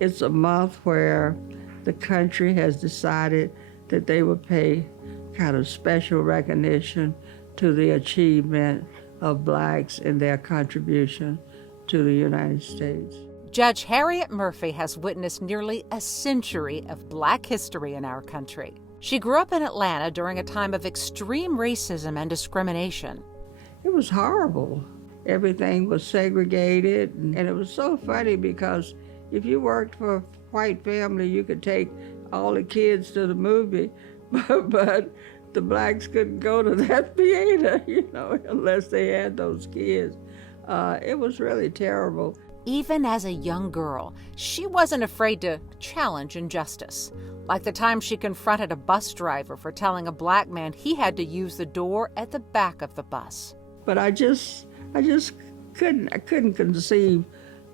It's a month where the country has decided that they would pay kind of special recognition to the achievement of blacks and their contribution to the United States. Judge Harriet Murphy has witnessed nearly a century of black history in our country. She grew up in Atlanta during a time of extreme racism and discrimination. It was horrible. Everything was segregated, and it was so funny because if you worked for a white family, you could take all the kids to the movie, but the blacks couldn't go to that theater, unless they had those kids. It was really terrible. Even as a young girl, she wasn't afraid to challenge injustice, like the time she confronted a bus driver for telling a black man he had to use the door at the back of the bus. But I just couldn't conceive,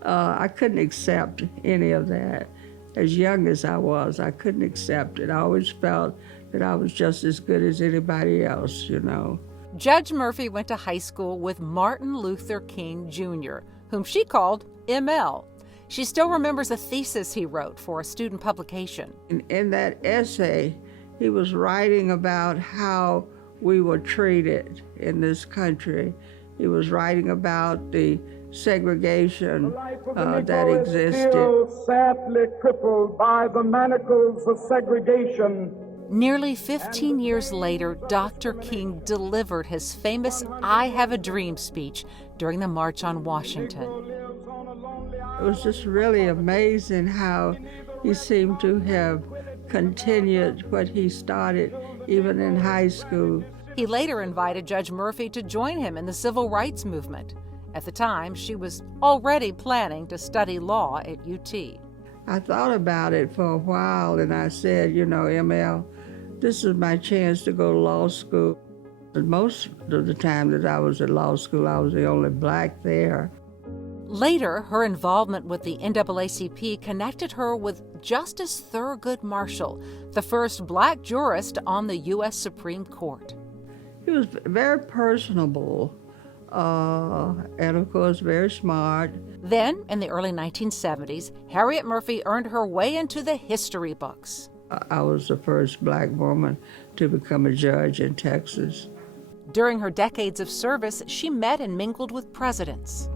I couldn't accept any of that. As young as I was, I couldn't accept it. I always felt that I was just as good as anybody else, Judge Murphy went to high school with Martin Luther King Jr., whom she called ML. She still remembers a thesis he wrote for a student publication. In that essay, he was writing about how we were treated in this country. He was writing about the segregation that existed. Still sadly crippled by the manacles of segregation. Nearly 15 years later, Dr. King delivered his famous I Have a Dream speech during the March on Washington. It was just really amazing how he seemed to have continued what he started even in high school. He later invited Judge Murphy to join him in the civil rights movement. At the time, she was already planning to study law at UT. I thought about it for a while, and I said, ML, this is my chance to go to law school. And most of the time that I was at law school, I was the only black there. Later, her involvement with the NAACP connected her with Justice Thurgood Marshall, the first black jurist on the U.S. Supreme Court. He was very personable, and of course very smart. Then, in the early 1970s, Harriet Murphy earned her way into the history books. I was the first black woman to become a judge in Texas. During her decades of service, she met and mingled with presidents.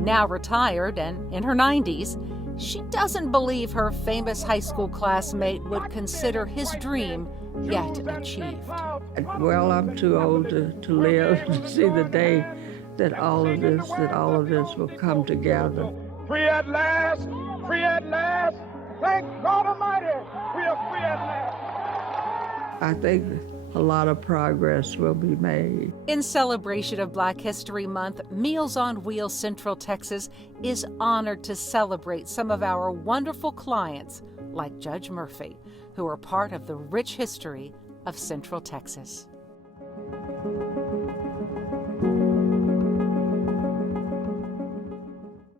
Now retired and in her 90s, she doesn't believe her famous high school classmate would consider his dream yet achieved. Well, I'm too old to live to see the day that all of this will come together. Free at last, free at last. Thank God Almighty, we are free at last. I think a lot of progress will be made. In celebration of Black History Month, Meals on Wheels Central Texas is honored to celebrate some of our wonderful clients, like Judge Murphy, who are part of the rich history of Central Texas.